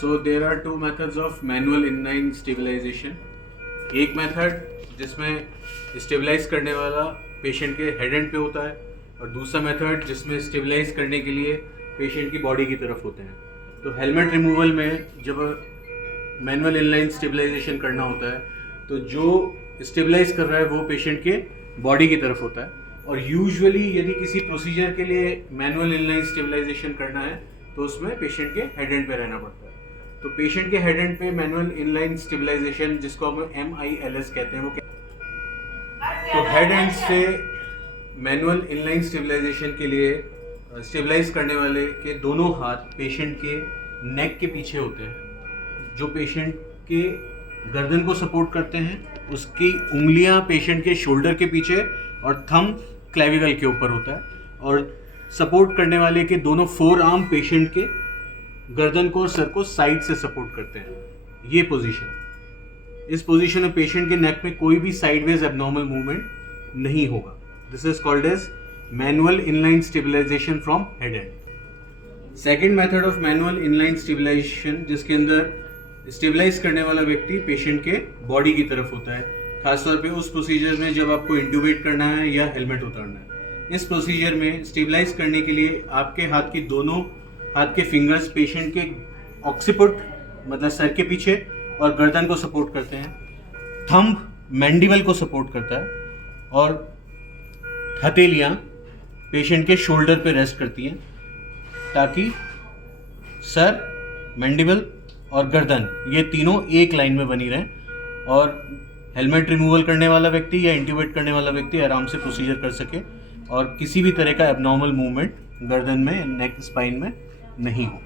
So there are two methods of manual inline stabilization. एक method जिसमें stabilise करने वाला पेशेंट के हेड एंड पे होता है और दूसरा मेथड जिसमें स्टेबलाइज करने के लिए पेशेंट की बॉडी की तरफ होते हैं. तो हेलमेट रिमूवल में जब मैनुअल इनलाइन स्टेबलाइजेशन करना होता है तो जो स्टेबलाइज कर रहा है वो पेशेंट के बॉडी की तरफ होता है. और यूजुअली यदि किसी प्रोसीजर के लिए मैनुअल इनलाइन स्टेबलाइजेशन करना है तो उसमें पेशेंट के हेड एंड पे रहना पड़ता है. तो पेशेंट के हेड एंड पे मैनुअल इनलाइन स्टेबलाइजेशन जिसको हम MILS कहते हैं वो तो हेड एंड से मैनुअल इनलाइन स्टेबलाइजेशन के लिए स्टेबलाइज करने वाले के दोनों हाथ पेशेंट के नेक के पीछे होते हैं. जो पेशेंट के गर्दन को सपोर्ट करते हैं उसकी उंगलियां पेशेंट के शोल्डर के पीछे और थंब क्लेविकल के ऊपर होता है. और सपोर्ट करने वाले के दोनों फोर आर्म पेशेंट के गर्दन को और सर को साइड से सपोर्ट करते हैं. ये पोजीशन, इस पोजीशन में पेशेंट के नेक में कोई भी साइडवेज एबनॉर्मल मूवमेंट नहीं होगा. This is called as manual inline stabilisation from head end. Second method of manual inline stabilisation जिसके अंदर स्टेबलाइज करने वाला व्यक्ति पेशेंट के बॉडी की तरफ होता है, खासतौर पे उस प्रोसीजर में जब आपको इंट्यूबेट करना है या हेलमेट उतारना है. इस प्रोसीजर में स्टेबलाइज करने के लिए आपके हाथ की दोनों हाथ के फिंगर्स पेशेंट के ऑक्सीपुट मतलब सर के पीछे और गर्दन को सपोर्ट करते हैं. थंब मैंडिबल को सपोर्ट करता है और हथेलियां पेशेंट के शोल्डर पे रेस्ट करती हैं ताकि सर, मैंडिबल और गर्दन ये तीनों एक लाइन में बनी रहें और हेलमेट रिमूवल करने वाला व्यक्ति या इंट्यूबेट करने वाला व्यक्ति आराम से प्रोसीजर कर सके और किसी भी तरह का एबनॉर्मल मूवमेंट गर्दन में, नेक, स्पाइन में नहीं हो.